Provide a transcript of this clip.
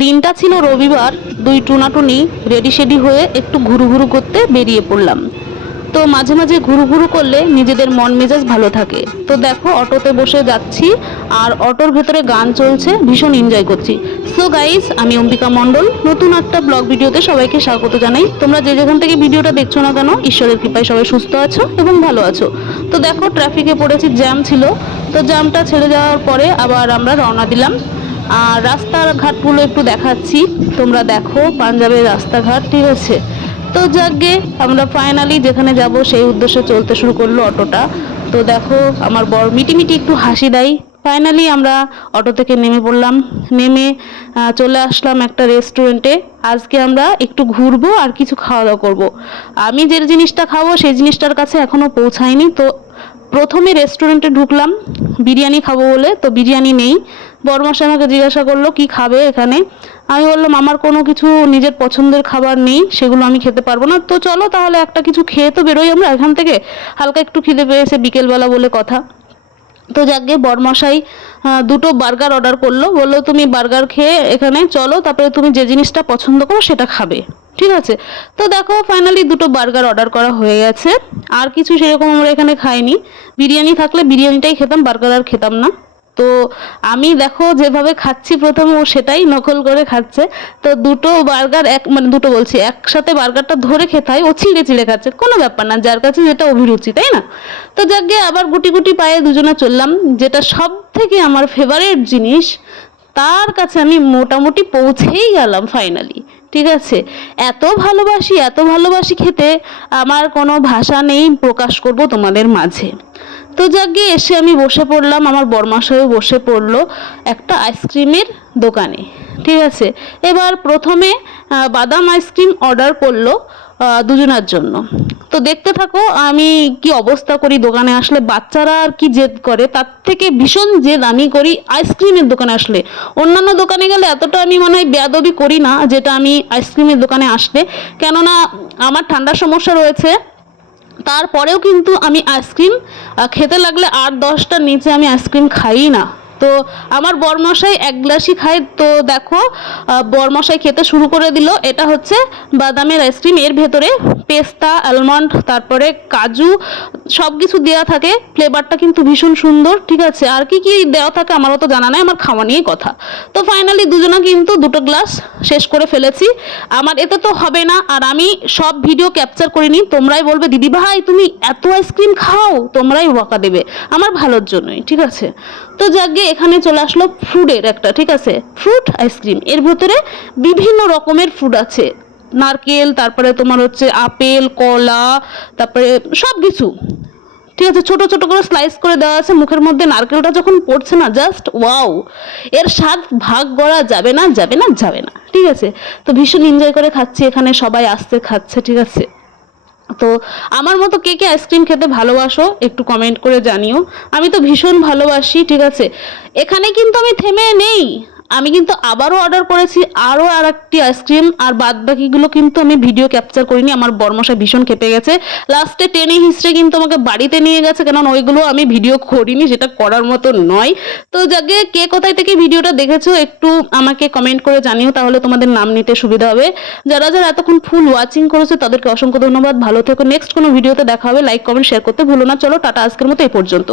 দিনটা ছিল রবিবার। দুই টুনাটুনি রেডি শেডি হয়ে একটু ঘুরু করতে বেরিয়ে পড়লাম। তো মাঝে মাঝে ঘুরু করলে নিজেদের মন মেজাজ ভালো থাকে। তো দেখো অটোতে বসে যাচ্ছি আর অটোর ভেতরে গান চলছে, ভীষণ এনজয় করছি। সো গাইস, আমি অম্বিকা মণ্ডল নতুন একটা ব্লগ ভিডিওতে সবাইকে স্বাগত জানাই। তোমরা যে যেখান থেকে ভিডিওটা দেখছো না কেন, ঈশ্বরের কৃপায় সবাই সুস্থ আছো এবং ভালো আছো। তো দেখো ট্রাফিকে পড়েছি, জ্যাম ছিল। তো জ্যামটা ছেড়ে যাওয়ার পরে আবার আমরা রওনা দিলাম। আর রাস্তার ঘাটগুলো একটু দেখাচ্ছি, তোমরা দেখো পাঞ্জাবের রাস্তাঘাট, ঠিক আছে। তো যাকগে আমরা ফাইনালি যেখানে যাব সেই উদ্দেশ্যে চলতে শুরু করলো অটোটা। তো দেখো আমার বর মিটিমিটি একটু হাসি দেয়। ফাইনালি আমরা অটো থেকে নেমে পড়লাম। নেমে চলে আসলাম একটা রেস্টুরেন্টে। আজকে আমরা একটু ঘুরবো আর কিছু খাওয়া দাওয়া করবো। আমি যে জিনিসটা খাবো সেই জিনিসটার কাছে এখনো পৌঁছায়নি। তো প্রথমে রেস্টুরেন্টে ঢুকলাম বিরিয়ানি খাবো বলে, তো বিরিয়ানি নেই। বরমাসা আমাকে জিজ্ঞাসা করলো কি খাবে এখানে। আমি বললাম আমার কোনো কিছু নিজের পছন্দের খাবার নেই, সেগুলো আমি খেতে পারবো না। তো চলো তাহলে একটা কিছু খেয়ে তো বেরোই আমরা এখান থেকে, হালকা একটু খিদে পেয়েছে বিকেলবেলা বলে কথা। তো যাকে বরমশাই দুটো বার্গার অর্ডার করলো, বললো তুমি বার্গার খেয়ে এখানে চলো, তারপরে তুমি যে জিনিসটা পছন্দ করো সেটা খাবে, ঠিক আছে। তো দেখো ফাইনালি দুটো বার্গার অর্ডার করা হয়ে গেছে। আর কিছু সেরকম আমরা এখানে খাইনি। বিরিয়ানি থাকলে বিরিয়ানিটাই খেতাম, বার্গার আর খেতাম না। তো আমি দেখো যেভাবে খাচ্ছি প্রথমে, ও সেটাই নকল করে খাচ্ছে। তো দুটো বার্গার মানে দুটো বলছি, একসাথে বার্গারটা ধরে খেতে হয়, ও ছিঁড়ে ছিঁড়ে খাচ্ছে। কোনো ব্যাপার না, যার কাছে যেটা অভিরুচি, তাই না। তো যাকে আবার গুটি গুটি পায়ে দুজনে চললাম। যেটা সব থেকে আমার ফেভারিট জিনিস, তার কাছে আমি মোটামুটি পৌঁছেই গেলাম ফাইনালি, ঠিক আছে। এত ভালোবাসি খেতে, আমার কোনো ভাষা নেই প্রকাশ করব তোমাদের মাঝে। তো যাকে এসে আমি বসে পড়লাম, আমার বরমাশাইও বসে পড়লো একটা আইসক্রিমের দোকানে, ঠিক আছে। এবার প্রথমে বাদাম আইসক্রিম অর্ডার করলো দুজনের জন্য। তো দেখতে থাকো আমি কি অবস্থা করি দোকানে আসলে। বাচ্চারা আর কি জেদ করে, তার থেকে ভীষণ জেদ আমি করি আইসক্রিমের দোকানে আসলে। অন্যান্য দোকানে গেলে এতটা আমি মনে হয় বেয়াদবি করি না, যেটা আমি আইসক্রিমের দোকানে আসলে। কেননা আমার ঠান্ডার সমস্যা রয়েছে, তারপরেও কিন্তু আমি আইসক্রিম খেতে লাগলে 8-10টার নিচে আমি আইসক্রিম খাই না। তো আমার বরমশাই এক গ্লাসই খায়। তো দেখো বরমশাই খেতে শুরু করে দিল। এটা হচ্ছে বাদামের আইসক্রিম, এর ভেতরে পেস্তা, আলমন্ড, তারপরে কাজু সব কিছু দেওয়া থাকে। ফ্লেভারটা কিন্তু ভীষণ সুন্দর, ঠিক আছে। আর কি কি দেওয়া থাকে আমারও তো জানা নাই, আমার খাওয়া নিয়ে কথা। তো ফাইনালি দুজনা কিন্তু দুটো গ্লাস শেষ করে ফেলেছি। আমার এতে তো হবে না, আর আমি সব ভিডিও ক্যাপচার করিনি। তোমরাই বলবে দিদি ভাই তুমি এত আইসক্রিম খাও, তোমরাই বকা দেবে আমার ভালোর জন্যই, ঠিক আছে। তো যাকে এখানে চলে আসলো ফ্রুটের একটা, ঠিক আছে, ফ্রুট আইসক্রিম। এর ভেতরে বিভিন্ন রকমের ফ্রুট আছে, নারকেল, তারপরে তোমার হচ্ছে আপেল, কলা, তারপরে সব কিছু, ঠিক আছে। ছোট ছোট করে স্লাইস করে দেওয়া আছে। মুখের মধ্যে নারকেলটা যখন পড়ছে না, জাস্ট ওয়াও, এর স্বাদ ভাগ করা যাবে না, যাবে না, যাবে না, ঠিক আছে। তো ভীষণ এনজয় করে খাচ্ছি, এখানে সবাই আসতে খাচ্ছে, ঠিক আছে। তো আমার মতো কে কে আইসক্রিম খেতে ভালোবাসো একটু কমেন্ট করে জানিও। আমি তো ভীষণ ভালোবাসি, ঠিক আছে। এখানে কিন্তু আমি থেমে নেই, আমি কিন্তু আবারও অর্ডার করেছি আরও আর একটি আইসক্রিম। আর বাদ বাকিগুলো কিন্তু আমি ভিডিও ক্যাপচার করিনি, আমার বরমশাই ভীষণ খেপে গেছে। লাস্টে টেনে হিস্ট্রে কিন্তু আমাকে বাড়িতে নিয়ে গেছে, কারণ ওইগুলো আমি ভিডিও করিনি, সেটা করার মতো নয়। তো যাকে কে কোথায় থেকে ভিডিওটা দেখেছো একটু আমাকে কমেন্ট করে জানিও, তাহলে তোমাদের নাম নিতে সুবিধা হবে। যারা যারা এতক্ষণ ফুল ওয়াচিং করেছে তাদেরকে অসংখ্য ধন্যবাদ। ভালো থেকো, নেক্সট কোনো ভিডিওতে দেখা হবে। লাইক কমেন্ট শেয়ার করতে ভুলো না। চলো টাটা, আজকের মতো এই পর্যন্ত।